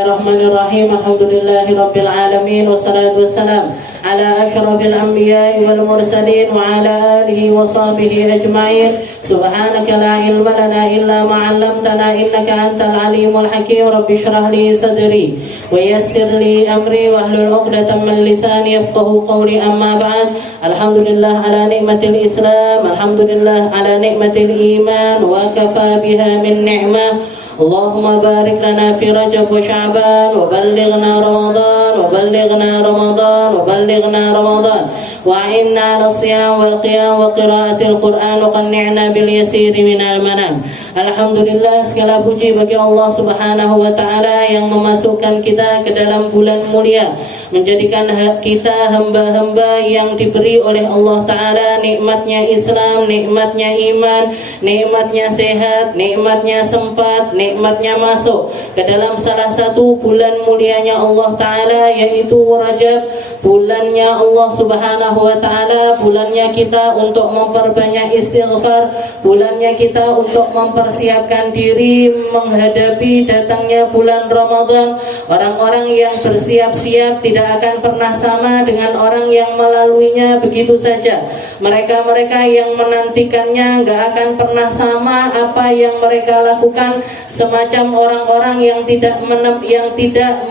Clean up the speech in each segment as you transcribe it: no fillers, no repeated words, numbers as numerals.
Bismillahirrahmanirrahim. Alhamdulillahirabbil alamin wassalatu wassalam ala asyrafil anbiya'i wal mursalin wa ala alihi wa sahbihi ajma'in. Subhanaka la ilma lana illa ma 'allamtana innaka antal alimul hakim. Rabbi shrah li sadri wa yassir li amri wahlul 'uqdatam min lisani yafqahu qawli. Amma ba'd. Alhamdulillah ala nikmatil Islam, alhamdulillah ala nikmatil iman wa kafa biha min ni'mah. Allahumma barik lana fi Rajab wa Sya'ban wa ballighna Ramadan wa ballighna Ramadan wa ballighna Ramadan wa a'inna 'ala siyam wal qiyam wa qiraatil Qur'an wa qanni'na bil yasir minal manam. Alhamdulillah, segala puji bagi Allah Subhanahu wa taala yang memasukkan kita ke dalam bulan mulia, menjadikan kita hamba-hamba yang diberi oleh Allah taala nikmatnya Islam, nikmatnya iman, nikmatnya sehat, nikmatnya sempat, nikmatnya masuk ke dalam salah satu bulan mulianya Allah taala, yaitu Rajab, bulannya Allah Subhanahu wa taala, bulannya kita untuk memperbanyak istighfar, bulannya kita untuk mempersiapkan diri menghadapi datangnya bulan Ramadan. Orang-orang yang bersiap-siap tidak akan pernah sama dengan orang yang melaluinya begitu saja. Mereka-mereka yang menantikannya gak akan pernah sama apa yang mereka lakukan, semacam orang-orang yang tidak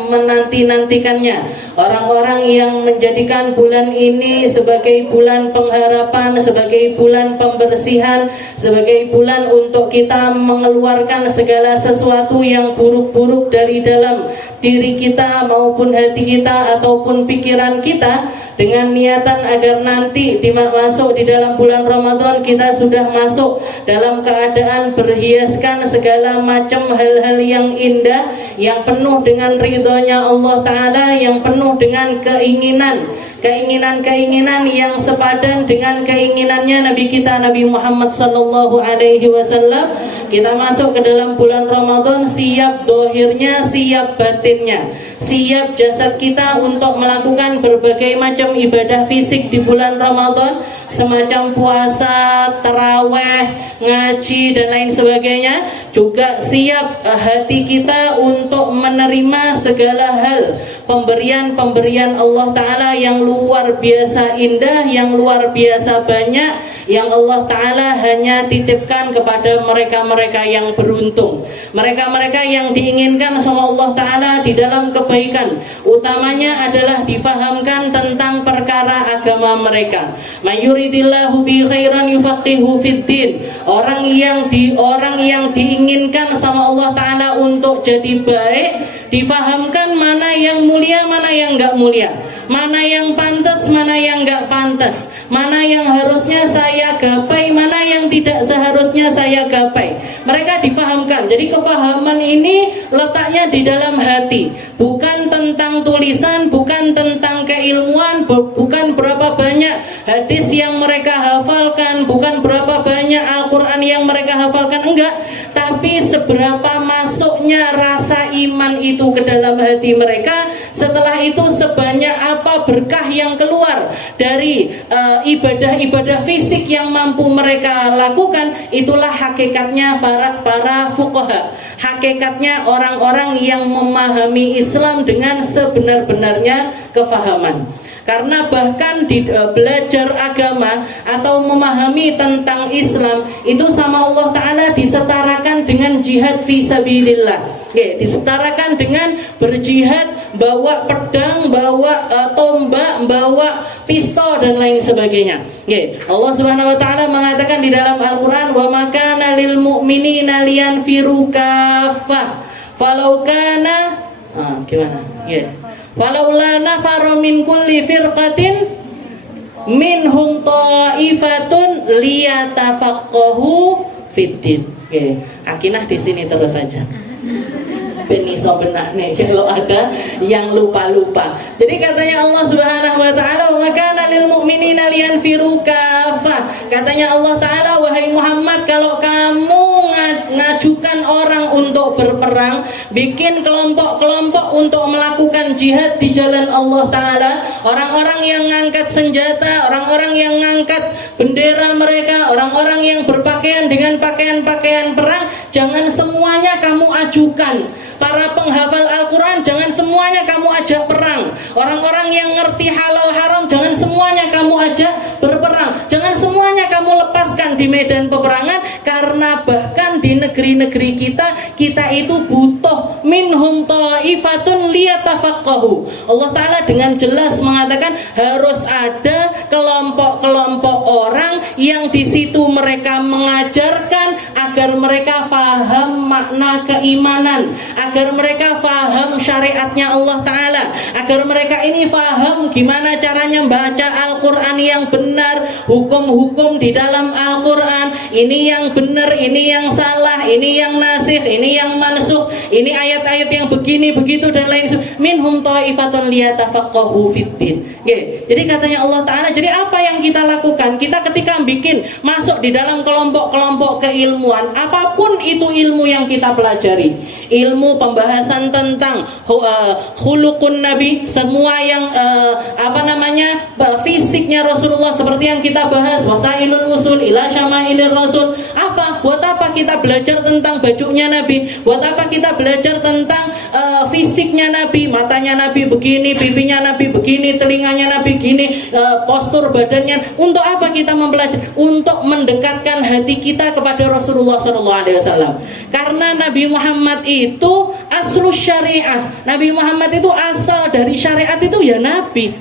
menanti-nantikannya. Orang-orang yang menjadikan bulan ini sebagai bulan pengharapan, sebagai bulan pembersihan, sebagai bulan untuk kita mengeluarkan segala sesuatu yang buruk-buruk dari dalam diri kita maupun hati kita ataupun pikiran kita, dengan niatan agar nanti masuk di dalam bulan Ramadan kita sudah masuk dalam keadaan berhiaskan segala macam hal-hal yang indah, yang penuh dengan ridhonya Allah Ta'ala, yang penuh dengan keinginan yang sepadan dengan keinginannya Nabi kita Nabi Muhammad sallallahu alaihi wasallam. Kita masuk ke dalam bulan Ramadan siap dohirnya, siap batinnya, siap jasad kita untuk melakukan berbagai macam ibadah fisik di bulan Ramadan, semacam puasa, taraweh, ngaji dan lain sebagainya. Juga siap hati kita untuk menerima segala hal pemberian-pemberian Allah Ta'ala yang luar biasa indah, yang luar biasa banyak, yang Allah Ta'ala hanya titipkan kepada mereka-mereka yang beruntung, mereka-mereka yang diinginkan sama Allah Ta'ala di dalam kebaikan. Utamanya adalah difahamkan tentang perkara agama mereka. Mayuridillahu bi khairan yufaqihu fiddin. Orang yang diinginkan sama Allah Ta'ala untuk jadi baik, difahamkan mana yang mulia, mana yang enggak mulia, mana yang pantas, mana yang enggak pantas, mana yang harusnya saya gapai, mana yang tidak seharusnya saya gapai. Mereka difahamkan. Jadi kefahaman ini letaknya di dalam hati, bukan tentang tulisan, bukan tentang keilmuan, bukan berapa banyak hadis yang mereka hafalkan, bukan berapa banyak Al-Quran yang mereka hafalkan, enggak, tapi seberapa masuknya rasa iman itu ke dalam hati mereka. Setelah itu sebanyak apa berkah yang keluar dari ibadah-ibadah fisik yang mampu mereka lakukan. Itulah hakikatnya para fuqaha, hakikatnya orang-orang yang memahami Islam dengan sebenar-benarnya kefahaman. Karena bahkan di belajar agama atau memahami tentang Islam itu sama Allah Ta'ala disetarakan dengan jihad fisabilillah. Disetarakan dengan berjihad, bawa pedang, bawa tombak, bawa pistol dan lain sebagainya. Allah Subhanahu wa taala mengatakan di dalam Al-Qur'an, "Wa makana lil mu'minina liyanfiru kaffah falau kana" gimana? "Falaula nafara min kulli firqatin minhum ta'ifatun liyatafaqahu fiddin." Akinah di sini terus saja. Beniso benak nih kalau ada yang lupa-lupa. Jadi katanya Allah Subhanahu wa taala, "Wa kana lil mu'minina liyanfiru kaffah." Katanya Allah Ta'ala, wahai Muhammad, kalau kamu ngajukan orang untuk berperang, bikin kelompok-kelompok untuk melakukan jihad di jalan Allah Ta'ala, orang-orang yang ngangkat senjata, orang-orang yang ngangkat bendera mereka, orang-orang yang berpakaian dengan pakaian-pakaian perang, jangan semuanya kamu ajukan. Para penghafal Al-Quran jangan semuanya kamu ajak perang. Orang-orang yang ngerti halal haram jangan semuanya kamu ajak berperang. Jangan semuanya kamu lepaskan di medan peperangan, karena bahkan di negeri-negeri kita itu butuh minhum ta'ifatun liyatafaqahu. Allah Ta'ala dengan jelas mengatakan harus ada kelompok-kelompok orang yang di situ mereka mengajarkan agar mereka faham makna keimanan, agar mereka faham syariatnya Allah Ta'ala, agar mereka ini faham gimana caranya membaca Al-Quran yang benar, hukum-hukum di dalam Al-Quran, ini yang benar, ini yang salah, ini yang nasikh, ini yang mansukh, ini ayat-ayat yang begini, begitu dan lain sebagainya. Minhum ta'ifatun liyatafaqahu fiddin. Jadi katanya Allah Ta'ala, jadi apa yang kita lakukan? Kita ketika bikin masuk di dalam kelompok-kelompok keilmuan, apapun itu ilmu yang kita pelajari, ilmu pembahasan tentang khuluqun Nabi, semua yang fisiknya Rasulullah seperti yang kita bahas, wasailul usul ila syamailir rasul. Buat apa kita belajar tentang bajunya Nabi? Buat apa kita belajar tentang fisiknya Nabi, matanya Nabi begini, pipinya Nabi begini, telinganya Nabi gini, postur badannya? Untuk apa kita mempelajari? Untuk mendekatkan hati kita kepada Rasulullah SAW. Karena Nabi Muhammad itu aslus syariah. Nabi Muhammad itu asal dari syariat itu ya Nabi.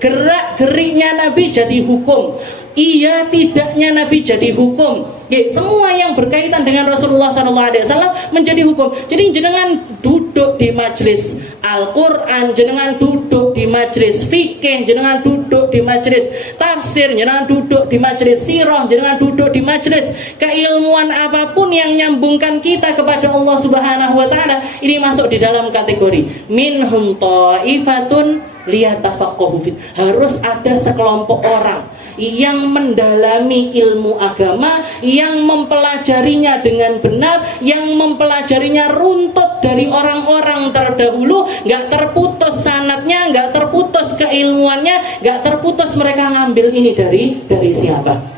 Gerak-geriknya Nabi jadi hukum, iya tidaknya Nabi jadi hukum. Semua yang berkaitan dengan Rasulullah SAW menjadi hukum. Jadi jenengan duduk di majelis Al-Quran, jenengan duduk di majelis fikih, jenengan duduk di majelis tafsir, jenengan duduk di majelis sirah, jenengan duduk di majelis keilmuan apapun yang nyambungkan kita kepada Allah Subhanahu wa Ta'ala, ini masuk di dalam kategori minhum ta'ifatun liyatafaqahu fid. Harus ada sekelompok orang yang mendalami ilmu agama, yang mempelajarinya dengan benar, yang mempelajarinya runtut dari orang-orang terdahulu, nggak terputus sanadnya, nggak terputus keilmuannya, nggak terputus mereka ngambil ini dari siapa.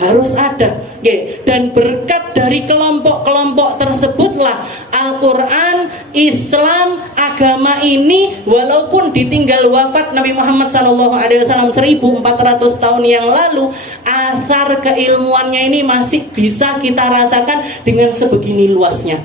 Harus ada. Dan berkat dari kelompok-kelompok tersebutlah Al-Quran, Islam, agama ini walaupun ditinggal wafat Nabi Muhammad SAW 1400 tahun yang lalu, asar keilmuannya ini masih bisa kita rasakan dengan sebegini luasnya.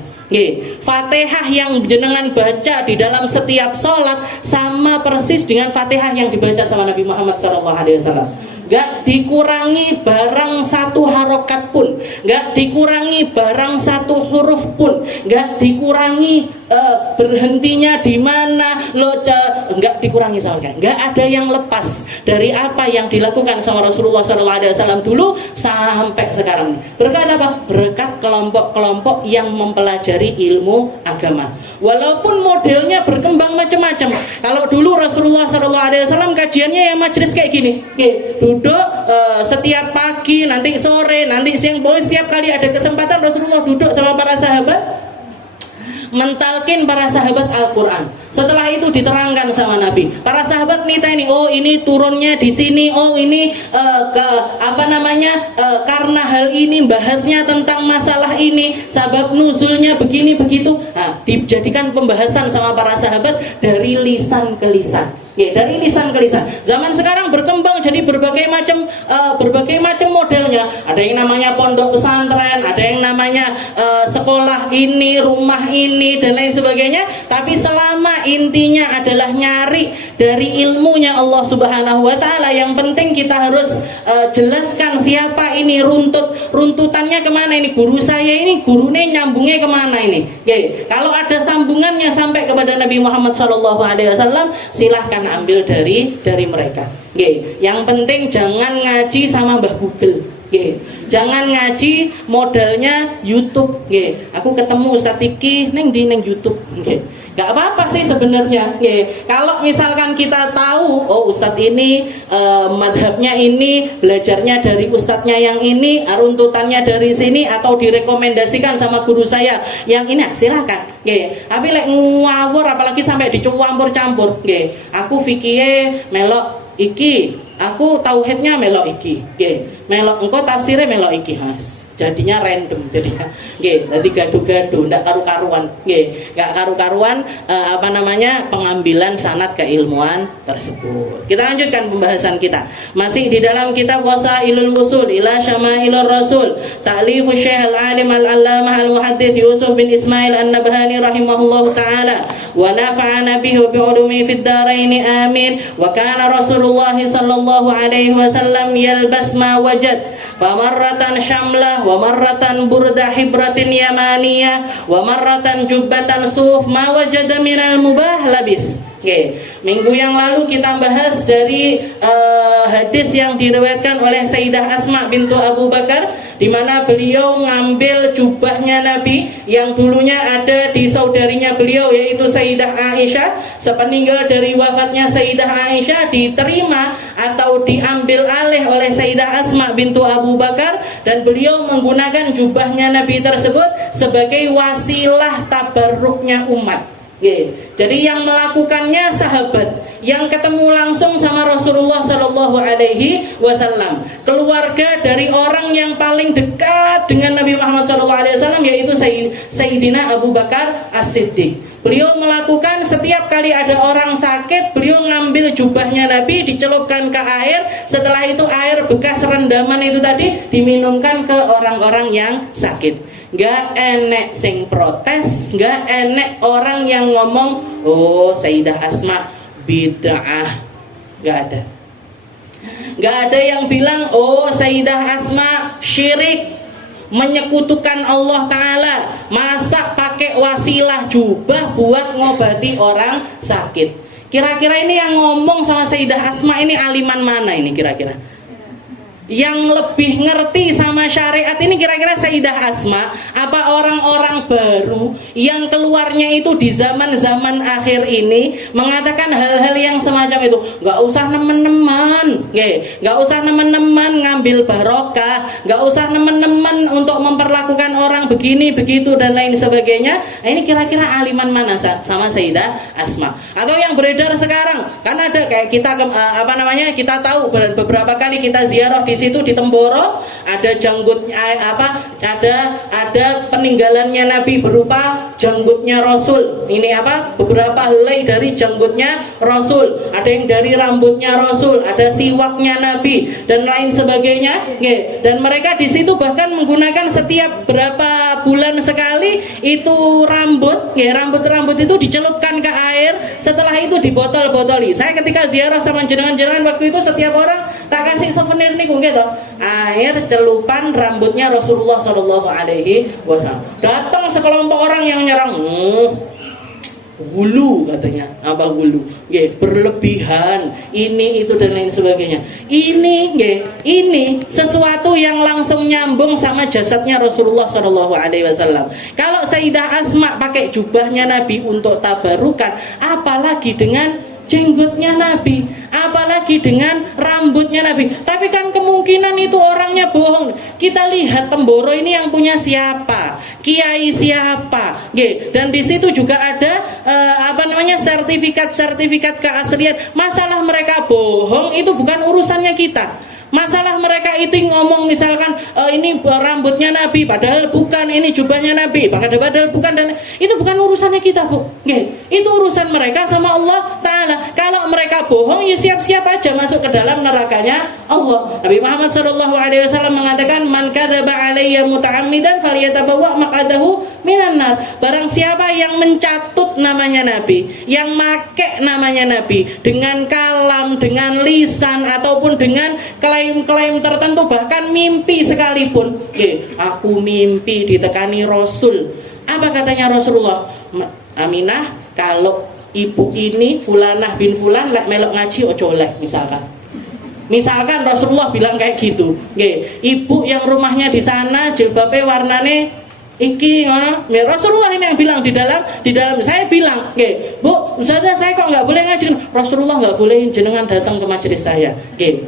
Fatihah yang jenengan baca di dalam setiap sholat sama persis dengan Fatihah yang dibaca sama Nabi Muhammad SAW. Gak dikurangi barang satu harokat pun, gak dikurangi barang satu huruf pun, gak dikurangi berhentinya di mana, gak dikurangi sama sekali. Gak ada yang lepas dari apa yang dilakukan sama Rasulullah SAW dulu sampai sekarang. Berkat apa? Berkat kelompok-kelompok yang mempelajari ilmu agama. Walaupun modelnya berkembang macam-macam. Kalau dulu Rasulullah SAW kajiannya yang majelis kayak gini, duduk setiap pagi, nanti sore, nanti siang, pokoknya setiap kali ada kesempatan Rasulullah duduk sama para sahabat mentalkin para sahabat Al-Quran. Setelah itu diterangkan sama Nabi. Para sahabat nita ini, oh ini turunnya di sini, oh ini karena hal ini bahasnya tentang masalah ini, sabab nuzulnya begini begitu. Nah, dijadikan pembahasan sama para sahabat dari lisan ke lisan. Dari lisan ke lisan. Zaman sekarang berkembang jadi berbagai macam modelnya. Ada yang namanya pondok pesantren, ada yang namanya sekolah ini, rumah ini dan lain sebagainya. Tapi selama intinya adalah nyari dari ilmunya Allah Subhanahu wa Ta'ala, yang penting kita harus jelaskan siapa ini, runtutannya kemana ini, guru saya ini gurune nyambungnya kemana ini. Kalau ada sambungannya sampai kepada Nabi Muhammad SAW, silahkan ambil dari mereka. Yang penting jangan ngaji sama Mbah Google. Jangan ngaji modalnya YouTube. Aku ketemu Ustadz Iki neng YouTube. Gak apa-apa sih sebenarnya. Kalau misalkan kita tahu, oh Ustadz ini madhabnya ini, belajarnya dari ustadznya yang ini, runtutannya dari sini, atau direkomendasikan sama guru saya yang ini, silakan. Tapi lek ngawur apalagi sampai dicampur-campur. Aku fikih melok iki, aku tauhidnya melok iki. Melok engko tafsirnya melok iki, Mas. jadinya random jadinya nggih, dadi gaduh-gaduh ndak karu-karuan nggih, nggak karu-karuan pengambilan sanad keilmuan tersebut. Kita lanjutkan pembahasan kita masih di dalam kitab Wasailul Wusul ila Syama'ilur Rasul ta'lifu Syekh al-Alim al-Allamah al-Muhaddits Yusuf bin Ismail an-Nabhani rahimahullahu taala wa nafa'ana bihi bi ulumi fid dharain amin. Wa kana Rasulullah sallallahu alaihi wasallam yalbas ma wajad famarratan syamlah wa marratan burda hibratin yamaniyah wa marratan jubbatan suf ma wajada minal mubah labis. Oke, minggu yang lalu kita bahas dari hadis yang diriwayatkan oleh Sayyidah Asma bintu Abu Bakar, di mana beliau ngambil jubahnya Nabi yang dulunya ada di saudarinya beliau yaitu Sayyidah Aisyah. Sepeninggal dari wafatnya Sayyidah Aisyah diterima atau diambil alih oleh Sayyidah Asma bintu Abu Bakar, dan beliau menggunakan jubahnya Nabi tersebut sebagai wasilah tabarruknya umat. Jadi yang melakukannya sahabat yang ketemu langsung sama Rasulullah Shallallahu Alaihi Wasallam, keluarga dari orang yang paling dekat dengan Nabi Muhammad Shallallahu Alaihi Wasallam yaitu Sayyidina Abu Bakar As-Siddiq. Beliau melakukan setiap kali ada orang sakit, beliau ngambil jubahnya Nabi, dicelupkan ke air. Setelah itu air bekas rendaman itu tadi diminumkan ke orang-orang yang sakit. Gak enek sing protes, gak enek orang yang ngomong, oh Sayyidah Asma bid'ah, gak ada. Gak ada yang bilang, oh Sayyidah Asma syirik, menyekutukan Allah Ta'ala, masa pakai wasilah jubah buat ngobati orang sakit. Kira-kira ini yang ngomong sama Sayyidah Asma ini aliman mana ini kira-kira? Yang lebih ngerti sama syariat ini kira-kira Sayyidah Asma apa orang-orang baru yang keluarnya itu di zaman-zaman akhir ini mengatakan hal-hal yang semacam itu? Gak usah nemen-nemen, gak usah nemen-nemen ngambil barokah, gak usah nemen-nemen untuk memperlakukan orang begini begitu dan lain sebagainya. Nah, ini kira-kira aliman mana sama Sayyidah Asma? Atau yang beredar sekarang kan ada kayak kita kita tahu beberapa kali kita ziarah di situ di Temboro, ada janggutnya ada peninggalannya Nabi berupa janggutnya Rasul. Ini beberapa helai dari janggutnya Rasul, ada yang dari rambutnya Rasul, ada siwaknya Nabi dan lain sebagainya. Dan mereka di situ bahkan menggunakan setiap berapa bulan sekali itu rambut itu dicelupkan ke air, setelah itu dibotol-botoli. Saya ketika ziarah sama jenengan-jenengan waktu itu setiap orang tak kasih souvenir nih gitu, air celupan rambutnya Rasulullah Shallallahu Alaihi Wasallam. Datang sekelompok orang yang nyerang, hulu katanya, hulu, berlebihan, ini itu dan lain sebagainya. Ini sesuatu yang langsung nyambung sama jasadnya Rasulullah Shallallahu Alaihi Wasallam. Kalau Sayyidah Asma pakai jubahnya Nabi untuk tabarukan, apalagi dengan jenggotnya Nabi, apalagi dengan rambutnya Nabi. Tapi kan kemungkinan itu orangnya bohong. Kita lihat Temboro ini yang punya siapa, kiai siapa, dan di situ juga ada sertifikat keaslian. Masalah mereka bohong itu bukan urusannya kita. Masalah mereka itu ngomong misalkan ini rambutnya Nabi padahal bukan, ini jubahnya Nabi padahal bukan, dan itu bukan urusannya kita, Bu. Itu urusan mereka sama Allah Ta'ala. Kalau mereka bohong ya siap-siap aja masuk ke dalam nerakanya Allah. Nabi Muhammad SAW mengatakan, man kadzaba alayya muta'ammidan falyatabawwa maq'adahu minan nar. Barang siapa yang mencatut namanya Nabi, yang make namanya Nabi dengan kalam, dengan lisan ataupun dengan klaim tertentu, bahkan mimpi sekalipun, aku mimpi ditekani Rasul. Apa katanya Rasulullah? Aminah, kalau ibu ini Fulanah bin Fulan lek melok ngaji ojo oleh, misalkan Rasulullah bilang kayak gitu. Ibu yang rumahnya di sana jilbabnya warnane iki Rasulullah ini yang bilang di dalam saya bilang, Bu, Ustazah saya kok nggak boleh ngaji? Rasulullah nggak boleh jenengan datang ke majelis saya.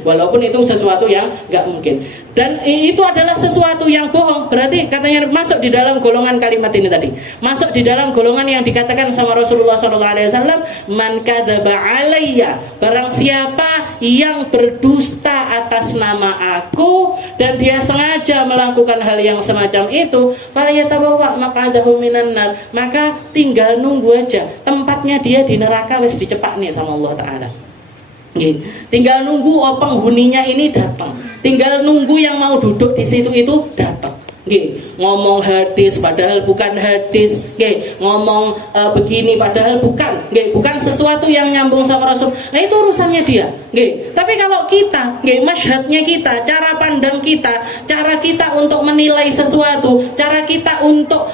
Walaupun itu sesuatu yang nggak mungkin. Dan itu adalah sesuatu yang bohong. Berarti katanya masuk di dalam golongan kalimat ini tadi. Masuk di dalam golongan yang dikatakan sama Rasulullah SAW, man kadzaba alayya, barang siapa yang berdusta atas nama aku dan dia sengaja melakukan hal yang semacam itu, falyatabawa maq'adahu minan nar, maka tinggal nunggu aja tempatnya dia di neraka wis dicepak nih sama Allah Ta'ala. Tinggal nunggu penghuninya ini datang, tinggal nunggu yang mau duduk di situ itu datang. Ngomong hadis padahal bukan hadis, ngomong begini padahal bukan sesuatu yang nyambung sama Rasul. Nah itu urusannya dia. Tapi kalau kita, masyhadnya kita, cara pandang kita, cara kita untuk menilai sesuatu, cara kita untuk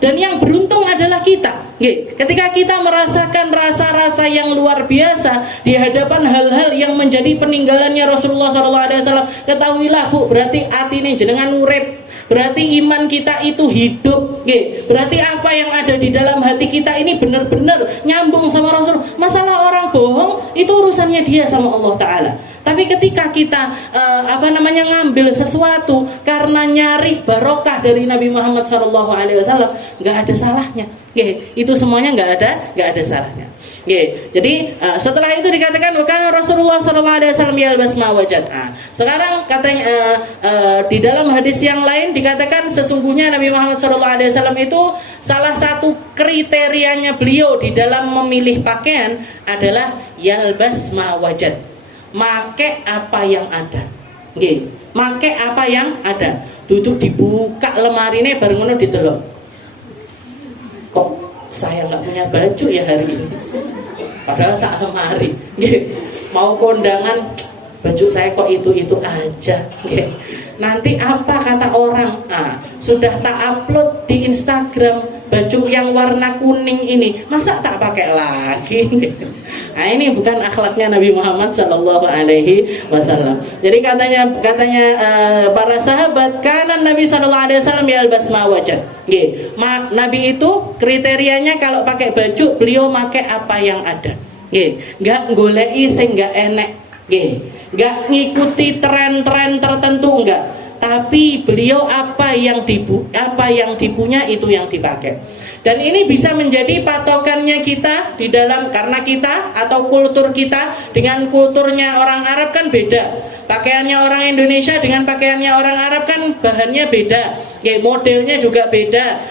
dan yang beruntung adalah kita. Ketika kita merasakan rasa-rasa yang luar biasa di hadapan hal-hal yang menjadi peninggalannya Rasulullah SAW, ketahuilah Bu, berarti hati ini jenengan urip. Berarti iman kita itu hidup, berarti apa yang ada di dalam hati kita ini benar-benar nyambung sama Rasul. Masalah orang bohong itu urusannya dia sama Allah Ta'ala. Tapi ketika kita ngambil sesuatu karena nyari barokah dari Nabi Muhammad SAW, nggak ada salahnya. Itu semuanya nggak ada salahnya. Jadi setelah itu dikatakan bukan Rasulullah SAW yalbas ma wajad. Sekarang katanya di dalam hadis yang lain dikatakan sesungguhnya Nabi Muhammad SAW itu salah satu kriterianya beliau di dalam memilih pakaian adalah yalbas ma wajad, make apa yang ada. Make apa yang ada. Duduk dibuka lemari ini bareng ngono ditelok. Kok saya nggak punya baju ya hari ini, padahal saat lemari mau kondangan baju saya kok itu aja. Nanti apa kata orang? Sudah tak upload di Instagram baju yang warna kuning ini, masa tak pakai lagi? Nah ini bukan akhlaknya Nabi Muhammad Sallallahu Alaihi Wasallam. Jadi katanya para sahabat, karena Nabi Sallallahu Alaihi Wasallam yalbas ma wajad. Nabi itu kriterianya kalau pakai baju beliau pakai apa yang ada. Nggak golei sing nggak enek. Nggak ngikuti tren-tren tertentu, enggak. Tapi beliau apa yang dipunya itu yang dipakai. Dan ini bisa menjadi patokannya kita di dalam, karena kita atau kultur kita dengan kulturnya orang Arab kan beda. Pakaiannya orang Indonesia dengan pakaiannya orang Arab kan bahannya beda, modelnya juga beda,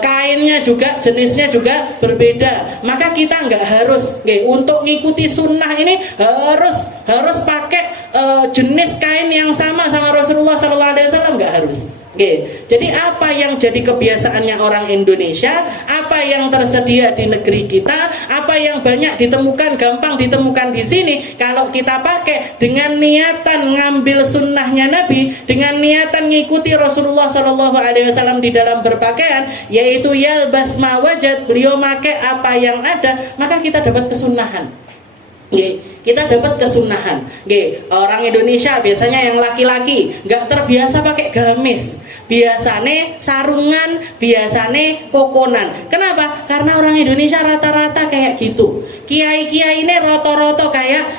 kainnya juga, jenisnya juga berbeda. Maka kita nggak harus untuk mengikuti sunnah ini harus pakai jenis kain yang sama Rasulullah SAW, nggak harus. Jadi apa yang jadi kebiasaannya orang Indonesia, apa yang tersedia di negeri kita, apa yang banyak ditemukan, gampang ditemukan di sini, kalau kita pakai dengan niatan ngambil sunnahnya Nabi, dengan niatan ngikuti Rasulullah SAW di dalam berpakaian, yaitu yalbas ma wajad, beliau pakai apa yang ada, maka kita dapat kesunahan. Kita dapat kesunahan. Orang Indonesia biasanya yang laki-laki nggak terbiasa pakai gamis, biasane sarungan, biasane kokonan. Kenapa? Karena orang Indonesia rata-rata kayak gitu. Kiai-kiai ini rata-rata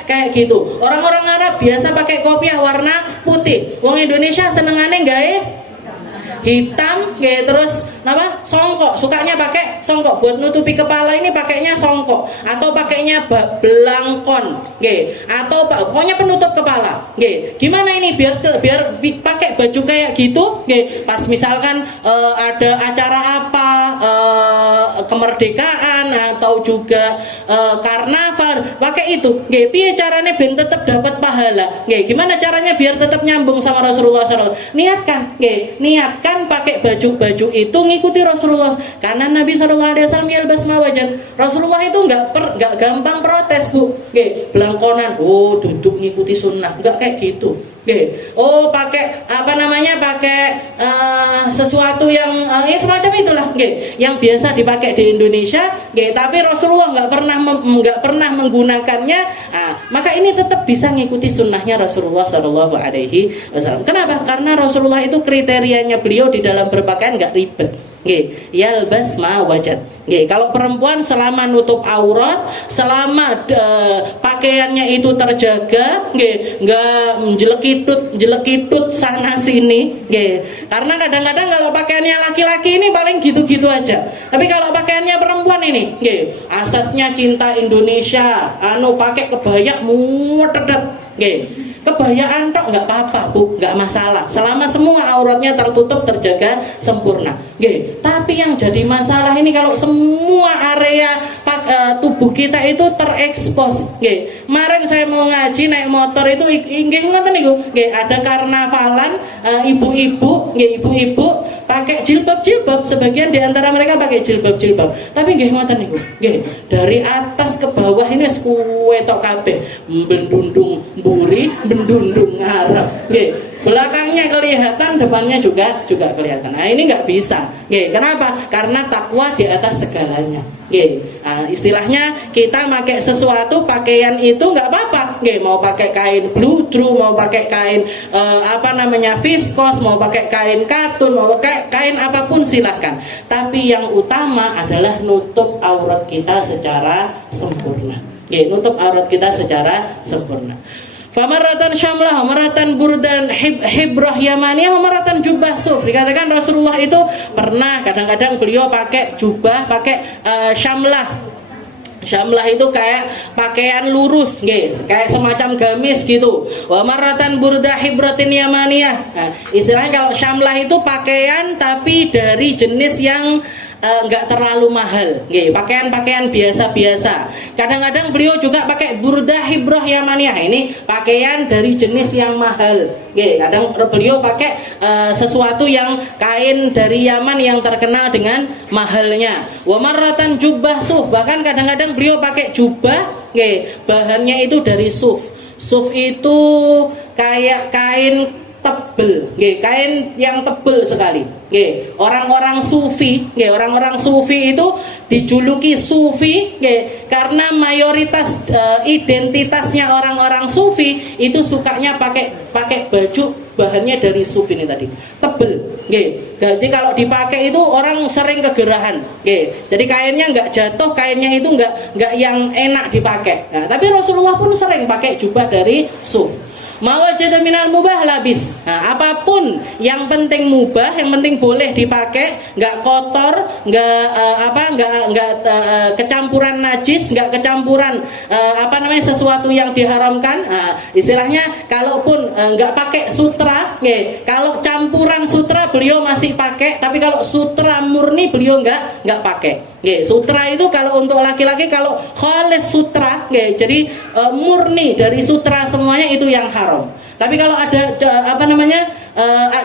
kayak gitu. Orang-orang Arab biasa pakai kopiah warna putih. Wong Indonesia senengane gawe hitam, terus songkok, sukanya pakai songkok buat nutupi kepala, ini pakainya songkok atau pakainya belangkon, atau pokoknya penutup kepala. Gimana ini biar pakai baju kayak gitu? Pas misalkan ada acara apa, kemerdekaan atau juga karnaval, pakai itu. Piye caranya ben tetap dapat pahala? Gimana caranya biar tetap nyambung sama Rasulullah SAW? Niatkan pakai baju itu ngikuti Rasulullah, karena Nabi SAW yalbas ma wajad. Rasulullah itu nggak gampang protes, Bu. Belangkonan, duduk ngikuti sunnah, nggak kayak gitu. Pakai pakai sesuatu yang semacam itulah, yang biasa dipakai di Indonesia, tapi Rasulullah nggak pernah menggunakannya. Maka ini tetap bisa ngikuti sunnahnya Rasulullah Shallallahu Alaihi Wasallam. Kenapa? Karena Rasulullah itu kriterianya beliau di dalam berpakaian nggak ribet. Yalbas ma wajad. Kalau perempuan selama nutup aurat, selama pakaiannya itu terjaga, nggak jelekitut sana sini. Karena kadang-kadang kalau pakaiannya laki-laki ini paling gitu-gitu aja. Tapi kalau pakaiannya perempuan ini, asasnya cinta Indonesia, pakai kebaya mutedet. kebayaan tok nggak apa-apa Bu, nggak masalah. Selama semua auratnya tertutup, terjaga sempurna. Nggih, tapi yang jadi masalah ini kalau semua area tubuh kita itu terekspos. Nggih, kemarin saya mau ngaji naik motor itu nggih ngoten niku. Nggih, ada karnavalan ibu-ibu, nggih ibu-ibu pakai jilbab-jilbab, sebagian di antara mereka pakai jilbab-jilbab. Tapi nggih ngoten niku. Nggih, dari atas ke bawah ini wis kuwetok kabeh, bendundung mburi, bendundung ngarep. Nggih, belakangnya kelihatan, depannya juga kelihatan. Nah, ini nggak bisa. Nggih, kenapa? Karena takwa di atas segalanya. Nggih, istilahnya kita pakai sesuatu, pakaian itu nggak apa-apa. Nggih, mau pakai kain bludru, mau pakai kain viskos, mau pakai kain katun, mau pakai kain apapun silahkan. Tapi yang utama adalah nutup aurat kita secara sempurna. Nggih, nutup aurat kita secara sempurna. Famaratan syamlah, maratan burdan hibrah yamaniyah, maratan jubah suf. Dikatakan Rasulullah itu pernah kadang-kadang beliau pakai jubah, pakai syamlah. Syamlah itu kayak pakaian lurus, guys, kayak semacam gamis gitu. Wa maratan burda hibratin yamaniyah. Nah, istilahnya kalau syamlah itu pakaian tapi dari jenis yang nggak terlalu mahal, nggih, pakaian-pakaian biasa-biasa. Kadang-kadang beliau juga pakai burdah hibrah yamaniyah, ini pakaian dari jenis yang mahal, nggih. Kadang beliau pakai sesuatu yang kain dari Yaman yang terkenal dengan mahalnya. Wa marratan jubah suf, bahkan kadang-kadang beliau pakai jubah, nggih, bahannya itu dari suf. Suf itu kayak kain tebel, nggih, kain yang tebel sekali. Nggih, orang-orang sufi, nggih, orang-orang sufi itu dijuluki sufi, nggih, karena mayoritas identitasnya orang-orang sufi itu sukanya pakai baju bahannya dari sufi ini tadi, tebel, nggih. Jadi kalau dipakai itu orang sering kegerahan, nggih. Jadi kainnya nggak jatuh, kainnya itu nggak yang enak dipakai. Nah, tapi Rasulullah pun sering pakai jubah dari suf. Mawajada minal mubah labis. Nah, apapun yang penting mubah, yang penting boleh dipakai, nggak kotor, nggak kecampuran najis, nggak kecampuran sesuatu yang diharamkan. Nah, istilahnya kalaupun nggak pakai sutra, kalau campuran sutra beliau masih pakai, tapi kalau sutra murni beliau nggak pakai. Sutra itu kalau untuk laki-laki, kalau khalis sutra, jadi murni dari sutra semuanya itu yang haram. Tapi kalau ada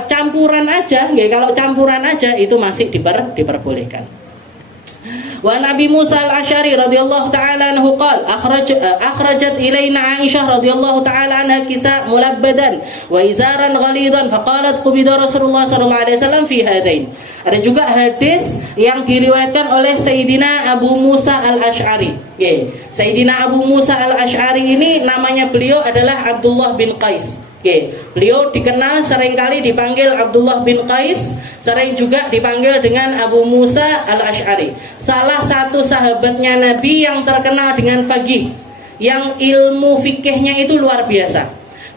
campuran aja, kalau campuran aja itu masih diperbolehkan. Wa Nabi Musa al-Asy'ari radhiyallahu ta'ala anhu qala akhrajat ilaina Aisyah radhiyallahu ta'ala anha kisa mulabbadan wa izaran ghalidan faqalat qubida Rasulullah sallallahu alaihi wasallam fi hadain. Ada juga hadis yang diriwayatkan oleh Sayyidina Abu Musa al-Asy'ari. Sayyidina Abu Musa al-Asy'ari ini namanya beliau adalah Abdullah bin Qais. Beliau dikenal seringkali dipanggil Abdullah bin Qais, sering juga dipanggil dengan Abu Musa al-Asy'ari. Salah satu sahabatnya Nabi yang terkenal dengan faqih, yang ilmu fikihnya itu luar biasa.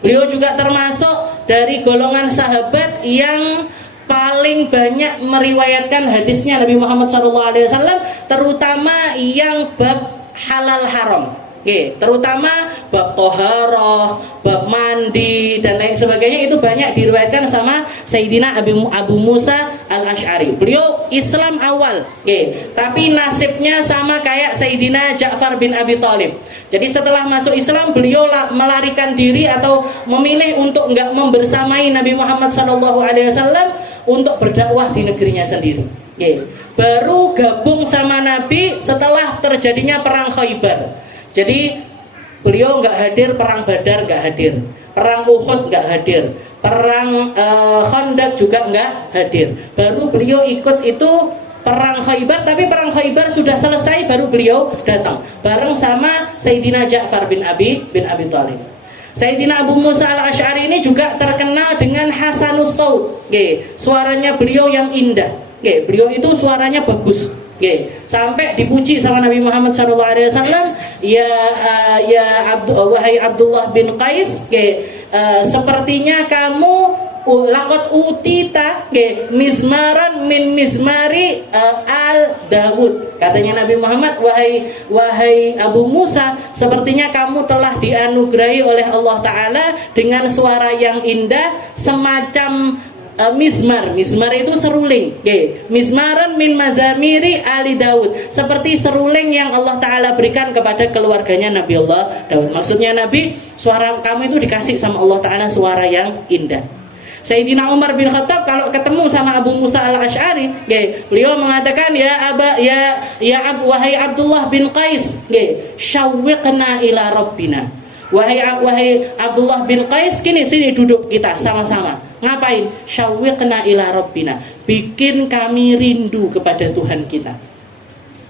Beliau juga termasuk dari golongan sahabat yang paling banyak meriwayatkan hadisnya Nabi Muhammad SAW, terutama yang bab halal haram. Terutama bab toharoh, bab mandi dan lain sebagainya itu banyak diriwayatkan sama Sayyidina Abu Musa al-Asy'ari. Beliau Islam awal, tapi nasibnya sama kayak Sayyidina Ja'far bin Abi Thalib. Jadi setelah masuk Islam beliau melarikan diri atau memilih untuk enggak membersamai Nabi Muhammad SAW untuk berdakwah di negerinya sendiri. Baru gabung sama Nabi setelah terjadinya perang Khaybar. Jadi beliau nggak hadir perang Badar, nggak hadir perang Uhud, nggak hadir perang Khandaq juga nggak hadir. Baru beliau ikut itu perang Khaybar, tapi perang Khaybar sudah selesai baru beliau datang bareng sama Sayyidina Ja'far bin Abi Thalib. Sayyidina Abu Musa al-Asy'ari ini juga terkenal dengan hasanus saut. Suaranya beliau yang indah. Beliau itu suaranya bagus. Sampai dipuji sama Nabi Muhammad SAW, wahai Abdullah bin Qais, sepertinya kamu Lakot utita mizmaran min mizmari al Dawud. Katanya Nabi Muhammad, wahai Abu Musa, sepertinya kamu telah dianugerahi oleh Allah Ta'ala dengan suara yang indah semacam mizmar. Mizmar itu seruling. Mizmaran min mazamiri ali Daud, seperti seruling yang Allah Ta'ala berikan kepada keluarganya Nabi Allah Daud. Maksudnya Nabi, suara kamu itu dikasih sama Allah Ta'ala suara yang indah. Sayyidina Umar bin Khattab kalau ketemu sama Abu Musa al-Ash'ari, beliau mengatakan, wahai Abdullah bin Qais, syawwiqna ila rabbina. Wahai Abdullah bin Qais, sini duduk kita sama-sama. Ngapain? Syawwiqna ila rabbina. Bikin kami rindu kepada Tuhan kita.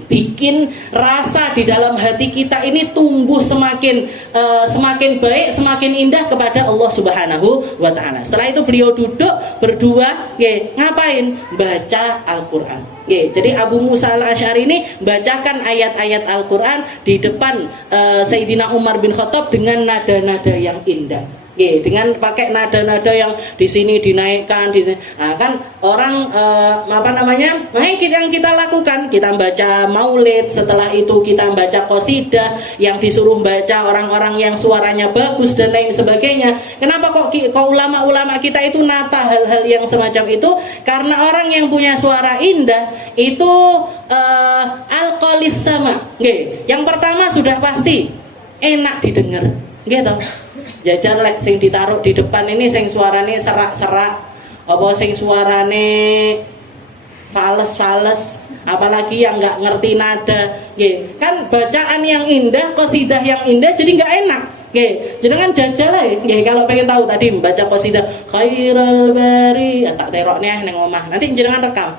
Bikin rasa di dalam hati kita ini tumbuh semakin baik, semakin indah kepada Allah Subhanahu wa Ta'ala. Setelah itu beliau duduk berdua, ngapain? Baca Al-Quran. Jadi Abu Musa al-Ash'ari ini bacakan ayat-ayat Al-Quran di depan Sayyidina Umar bin Khattab dengan nada-nada yang indah. Dengan pakai nada-nada yang di sini dinaikkan, di sini. Nah, kan orang yang kita lakukan, kita baca maulid, setelah itu kita baca qasidah yang disuruh baca orang-orang yang suaranya bagus dan lain sebagainya. Kenapa kok ulama-ulama kita itu nata hal-hal yang semacam itu? Karena orang yang punya suara indah itu alqalis sama. Yang pertama sudah pasti enak didengar. Gitu. Jajan lek sing ditaruh di depan ini sing suarane serak-serak, apa sing suarane fales-fales, apalagi yang nggak ngerti nada, kan bacaan yang indah, qasidah yang indah jadi nggak enak. Jenengan jajal ae, kalau pengen tahu tadi membaca qasidah khairal bari, tak teroknya neng omah. Nanti jenengan rekam.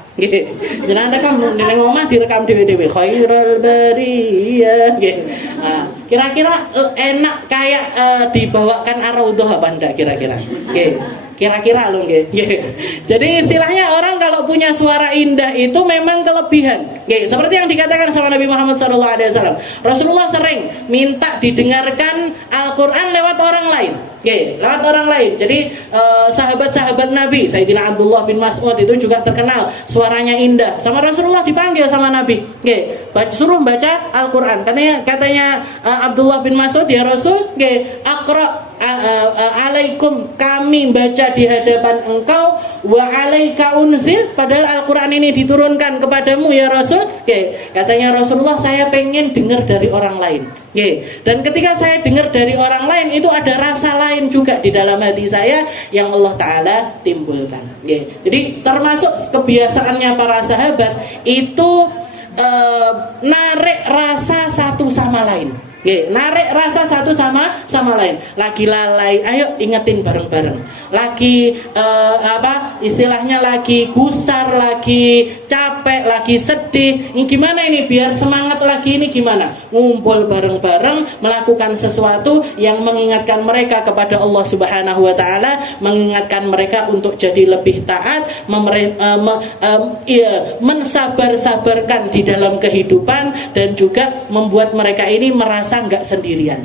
Jenengan rekam neng omah, direkam dhewe-dhewe khairal bari ya. Kira-kira enak kayak dibawakan ar-raudhah apa enggak kira-kira? Kira-kira loh, Jadi istilahnya orang kalau punya suara indah itu memang kelebihan. Seperti yang dikatakan sama Nabi Muhammad SAW. Rasulullah sering minta didengarkan Al-Quran lewat orang lain. Lewat orang lain. Jadi sahabat-sahabat Nabi, Sayyidina Abdullah bin Mas'ud itu juga terkenal suaranya indah. Sama Rasulullah dipanggil sama Nabi, suruh baca Al-Quran. Katanya Abdullah bin Mas'ud, ya Rasul, Aqra alaikum, kami baca di hadapan engkau, wa alaika unzil, padahal Al-Quran ini diturunkan kepadamu ya Rasul. Katanya Rasulullah, saya pengen dengar dari orang lain. Dan ketika saya dengar dari orang lain, itu ada rasa lain juga di dalam hati saya yang Allah Ta'ala timbulkan. Jadi termasuk kebiasaannya para sahabat itu narik rasa satu sama lain. Narik rasa satu sama lain. Lagi lalai, ayo ingetin bareng-bareng. Lagi istilahnya lagi gusar, lagi capek, lagi sedih. Ini gimana ini biar semangat lagi ini gimana? Ngumpul bareng-bareng melakukan sesuatu yang mengingatkan mereka kepada Allah Subhanahu wa Ta'ala, mengingatkan mereka untuk jadi lebih taat, mensabar-sabarkan di dalam kehidupan, dan juga membuat mereka ini merasa nggak sendirian.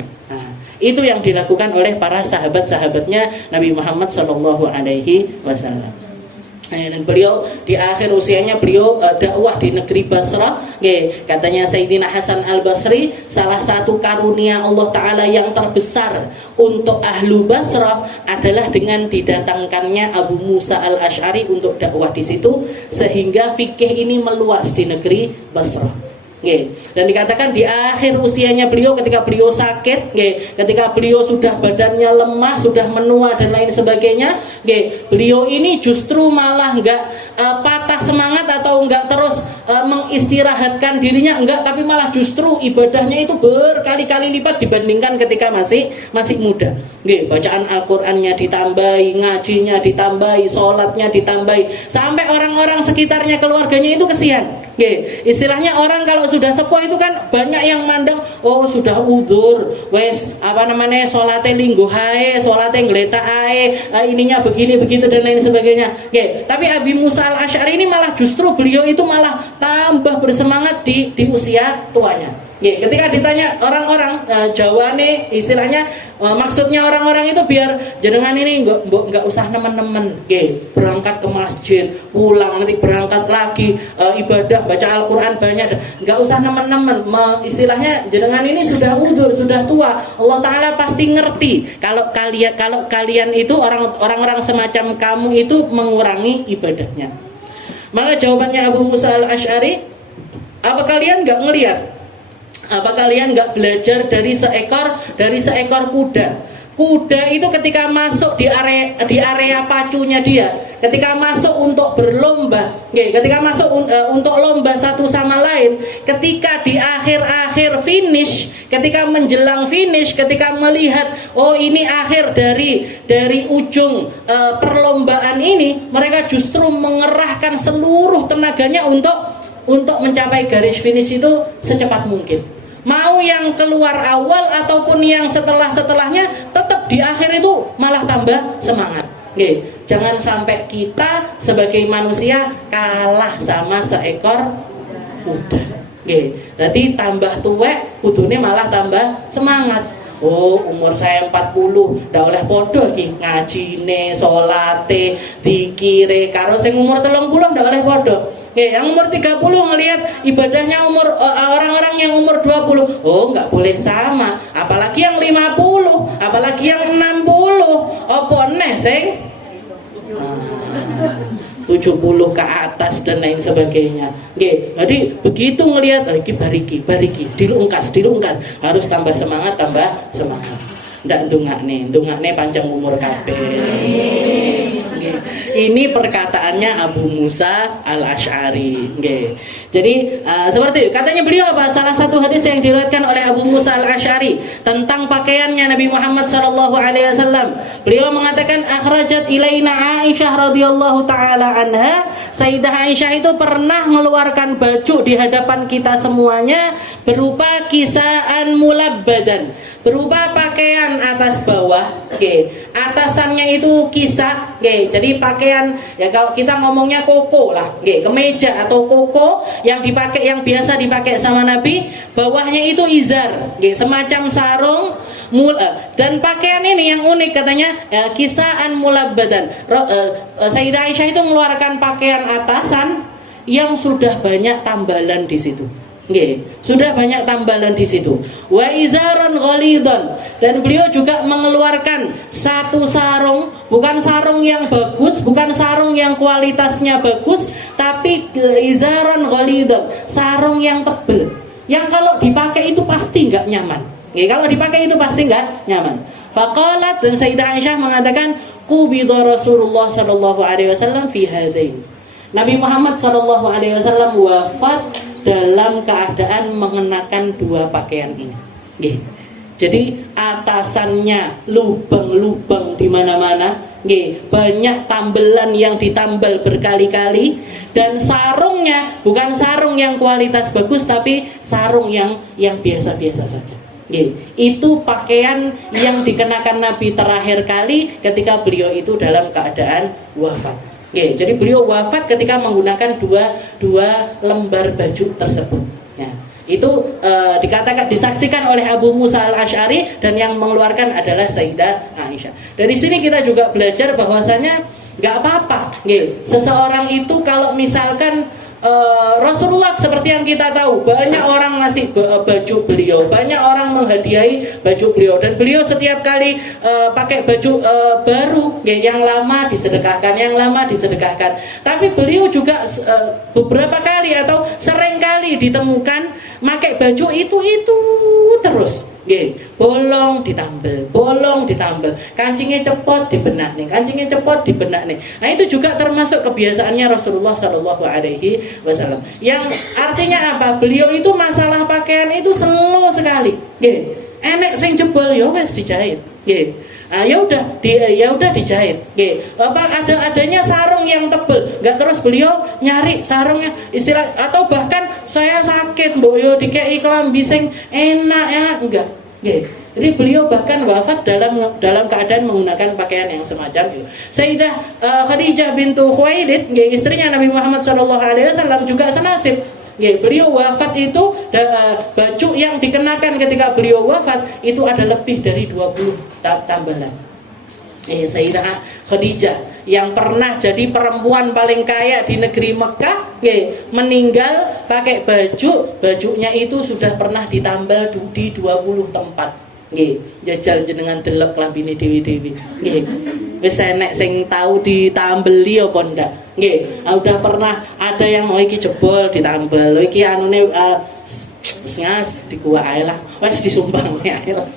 Itu yang dilakukan oleh para sahabat-sahabatnya Nabi Muhammad SAW. Dan beliau di akhir usianya beliau dakwah di negeri Basrah. Katanya Sayyidina Hasan al-Basri, salah satu karunia Allah Ta'ala yang terbesar untuk ahlu Basrah adalah dengan didatangkannya Abu Musa al-Ash'ari untuk dakwah di situ, sehingga fikih ini meluas di negeri Basrah. Dan dikatakan di akhir usianya beliau, ketika beliau sakit, ketika beliau sudah badannya lemah, sudah menua dan lain sebagainya, beliau ini justru malah enggak patah semangat atau enggak terus mengistirahatkan dirinya, enggak, tapi malah justru ibadahnya itu berkali-kali lipat dibandingkan ketika masih muda. Bacaan Al-Qur'annya ditambahi, ngajinya ditambahi, sholatnya ditambahi, sampai orang-orang sekitarnya, keluarganya itu kesian. Istilahnya orang kalau sudah sepuh itu kan banyak yang mandang, oh sudah udzur, wes sholatnya lingguh hae, sholatnya ngletak hae, ininya begini begitu dan lain sebagainya. Tapi Abi Musa al-Ash'ari ini malah justru beliau itu malah tambah bersemangat di usia tuanya. Nggih, ketika ditanya orang-orang Jawane istilahnya maksudnya orang-orang itu biar jenengan ini enggak usah nemen-nemen, nggih, berangkat ke masjid, pulang nanti berangkat lagi ibadah baca Al-Qur'an banyak, enggak usah nemen-nemen. Istilahnya jenengan ini sudah udur, sudah tua. Allah taala pasti ngerti kalau kalian itu orang-orang semacam kamu itu mengurangi ibadahnya. Maka jawabannya Abu Musa Al-Asy'ari, apa kalian enggak ngelihat? Apa kalian nggak belajar dari seekor kuda? Kuda itu ketika masuk di area pacunya dia, ketika masuk untuk berlomba, ketika masuk untuk lomba satu sama lain, ketika di akhir finish, ketika menjelang finish, ketika melihat oh ini akhir dari ujung perlombaan ini, mereka justru mengerahkan seluruh tenaganya untuk mencapai garis finish itu secepat mungkin. Mau yang keluar awal ataupun yang setelahnya, tetap di akhir itu malah tambah semangat. Jangan sampai kita sebagai manusia kalah sama seekor kuda. Jadi tambah tuwek, kudune malah tambah semangat. Oh, umur saya 40, ndak oleh podo iki ngajine, salate, dikire karo sing umur 30 ndak oleh podo. Yang umur 30 ngelihat ibadahnya orang-orang yang umur 20. Oh, nggak boleh sama. Apalagi yang 50, apalagi yang 60. Apa neh sing 70 ke atas dan lain sebagainya. Jadi begitu ngelihat iki bariki, dilungkas, harus tambah semangat. Ndak ndongakne panjang umur kabeh. Ini perkataannya Abu Musa Al-Asy'ari. Jadi seperti itu. Katanya beliau apa? Salah satu hadis yang diriwayatkan oleh Abu Musa Al-Asy'ari tentang pakaiannya Nabi Muhammad SAW. Beliau mengatakan akhrajat ilaina Aisyah radhiyallahu taala anha. Sayyidah Aisyah itu pernah mengeluarkan baju di hadapan kita semuanya berupa kisaan mulabbadan, berupa pakaian atas bawah. Atasannya itu kisah. Jadi pakaian ya kalau kita ngomongnya koko lah, kemeja atau koko yang biasa dipakai sama Nabi. Bawahnya itu izar, semacam sarung. Dan pakaian ini yang unik katanya kisaan mulabbadan. Sayyidah Aisyah itu mengeluarkan pakaian atasan yang sudah banyak tambalan di situ. Sudah banyak tambalan di situ. Wa izaran ghalidhan, dan beliau juga mengeluarkan satu sarung, bukan sarung yang bagus, bukan sarung yang kualitasnya bagus, tapi izaran ghalidhan, sarung yang tebal, yang kalau dipakai itu pasti nggak nyaman. Kalau dipakai itu pasti nggak nyaman. Faqalat, dan Sayyidah Aisyah mengatakan qubida Rasulullah sallallahu alaihi wasallam fi hadain. Nabi Muhammad sallallahu alaihi wasallam wafat dalam keadaan mengenakan dua pakaian ini. Jadi atasannya lubang-lubang di mana-mana, banyak tambelan yang ditambal berkali-kali, dan sarungnya bukan sarung yang kualitas bagus, tapi sarung yang biasa-biasa saja. Itu pakaian yang dikenakan Nabi terakhir kali ketika beliau itu dalam keadaan wafat. Jadi beliau wafat ketika menggunakan dua lembar baju tersebut. Itu disaksikan oleh Abu Musa Al-Asy'ari, dan yang mengeluarkan adalah Sayyidah Aisyah. Dari sini kita juga belajar bahwasanya nggak apa-apa. Seseorang itu kalau misalkan Rasulullah seperti yang kita tahu, banyak orang ngasih baju beliau, banyak orang menghadiahi baju beliau, dan beliau setiap kali pakai baju baru, yang lama disedekahkan. Tapi beliau juga beberapa kali atau sering kali ditemukan pakai baju itu terus. Bolong ditambal, kancingnya cepot dibenakne. Nah itu juga termasuk kebiasaannya Rasulullah Shallallahu Alaihi Wasallam. Yang artinya apa? Beliau itu masalah pakaian itu slow sekali. Enek sing jebol ya wes dijahit. Ya udah dijahit. Adanya sarung yang tebel, nggak terus beliau nyari sarungnya istilah, atau bahkan saya sakit boyo dikei klambi sing enak ya, enggak. Jadi beliau bahkan wafat dalam keadaan menggunakan pakaian yang semacam itu. Sayyidah Khadijah bintu Khuwailid, istrinya Nabi Muhammad SAW juga senasib. Beliau wafat itu baju yang dikenakan ketika beliau wafat itu ada lebih dari 20 tambalan. Sayyidah Khadijah yang pernah jadi perempuan paling kaya di negeri Mekah, meninggal pakai bajunya itu sudah pernah ditambal di 20 tempat. Jajal jenengan delok lambine dewi-dewi. Wis enek sing tahu ditambeli apa ndak? Udah pernah ada yang iki jebol ditambal. Iki anune wis ngas dikuak ae lah. Wis disumbang ae lah.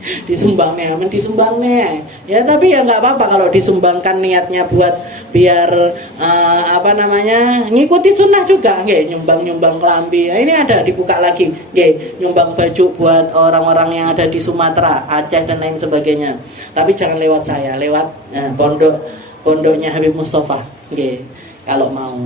Disumbangnya ya, tapi ya nggak apa-apa kalau disumbangkan niatnya buat biar ngikuti sunnah juga, nyumbang kelambi. Ini ada dibuka lagi, nyumbang baju buat orang-orang yang ada di Sumatera, Aceh dan lain sebagainya. Tapi jangan lewat saya, lewat pondoknya Habib Mustafa, kalau mau.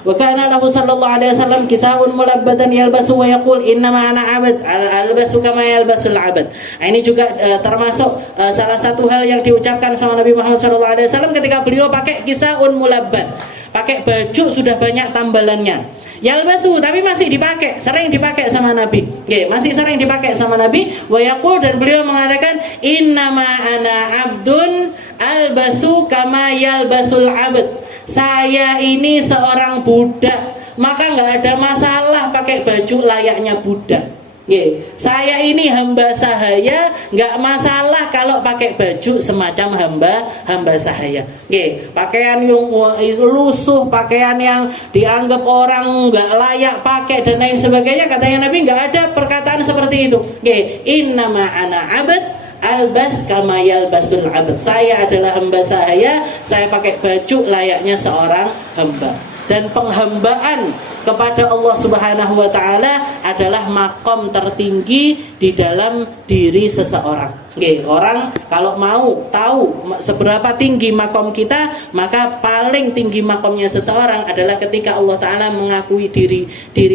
Wa kana lahu sallallahu alaihi wasallam kisaun mulabbadan yalbasu wa yaqul innama ana 'abd albasu kama yalbasul 'abd. Ini juga termasuk salah satu hal yang diucapkan sama Nabi Muhammad sallallahu alaihi wasallam ketika beliau pakai kisaun mulabbad. Pakai baju sudah banyak tambalannya. Yalbasu tapi masih dipakai, sering dipakai sama Nabi. Masih sering dipakai sama Nabi. Wa yaqul dan beliau mengatakan innama ana 'abdun albasu kama yalbasul 'abd. Saya ini seorang budak, maka nggak ada masalah pakai baju layaknya budak. Saya ini hamba sahaya, nggak masalah kalau pakai baju semacam hamba sahaya. Pakaian yang lusuh, pakaian yang dianggap orang nggak layak pakai dan lain sebagainya, katanya Nabi nggak ada perkataan seperti itu. Innama ana abad albas kama yalbasul abad. Saya adalah hamba saya pakai baju layaknya seorang hamba. Dan penghambaan kepada Allah Subhanahu wa taala adalah makom tertinggi di dalam diri seseorang. Orang kalau mau tahu seberapa tinggi makom kita, maka paling tinggi makomnya seseorang adalah ketika Allah taala mengakui diri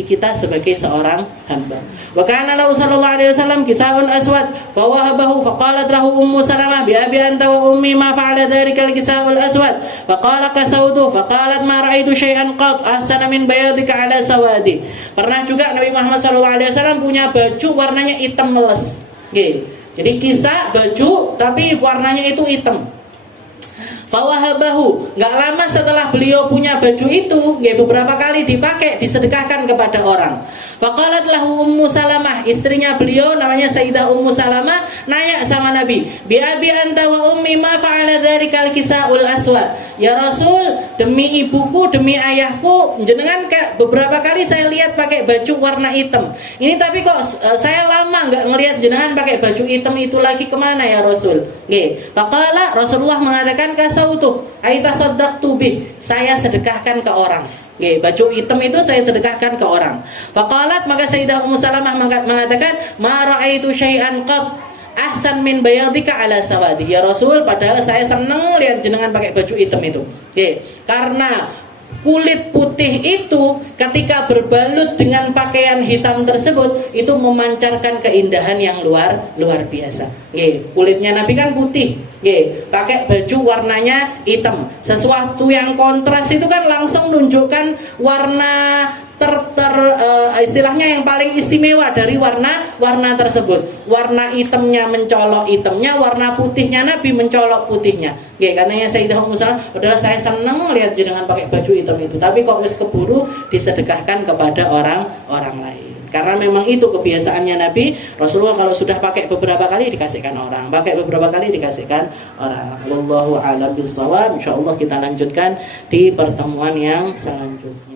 kita sebagai seorang hamba. Wa kana lahu sallallahu alaihi wasallam kisaun aswad fa wahabahu fa qalat lahu ummu salamah bi abi anta wa ummi ma fa'ala dhalika al-kisaul aswad fa qala kasawtu fa qalat ma ra'aitu syai'an qat ahsana min bayadika ala sawadi. Pernah juga Nabi Muhammad sallallahu alaihi wasallam punya baju warnanya hitam meles. Jadi kisah baju tapi warnanya itu hitam. Fawahabahu, nggak lama setelah beliau punya baju itu, beberapa kali dipakai, disedekahkan kepada orang. Faqalat lahu Ummu Salamah, istrinya beliau namanya Sayyidah Ummu Salamah, nanya sama Nabi, bi abi anta wa ummi ma fa'ala dzalikal kisaul aswad. Ya Rasul, demi ibuku, demi ayahku, jenengan beberapa kali saya lihat pakai baju warna hitam. Ini tapi kok saya lama nggak ngelihat jenengan pakai baju hitam itu lagi, kemana ya Rasul? Faqala, Rasulullah mengatakan kasautu, aita saddaqtu bih, saya sedekahkan ke orang. Baju hitam itu saya sedekahkan ke orang. Faqalat, maka Sayyidah Ummu Salamah mengatakan, ma ra'aitu syai'an qat ahsan min bayadika ala sawadi. Ya Rasul, padahal saya senang lihat jenengan pakai baju hitam itu. Karena kulit putih itu ketika berbalut dengan pakaian hitam tersebut itu memancarkan keindahan yang luar biasa. Kulitnya Nabi kan putih, pakai baju warnanya hitam. Sesuatu yang kontras itu kan langsung menunjukkan warna istilahnya yang paling istimewa dari warna tersebut. Warna hitamnya mencolok hitamnya, warna putihnya Nabi mencolok putihnya. Katanya Sayyidah Ummu Salamah, padahal saya senang lihat jenengan pakai baju hitam itu, tapi kok wis keburu disedekahkan kepada orang lain. Karena memang itu kebiasaannya Nabi. Rasulullah kalau sudah pakai beberapa kali dikasihkan orang, pakai beberapa kali dikasihkan orang. Wallahu a'lam bishawab. Insyaallah kita lanjutkan di pertemuan yang selanjutnya.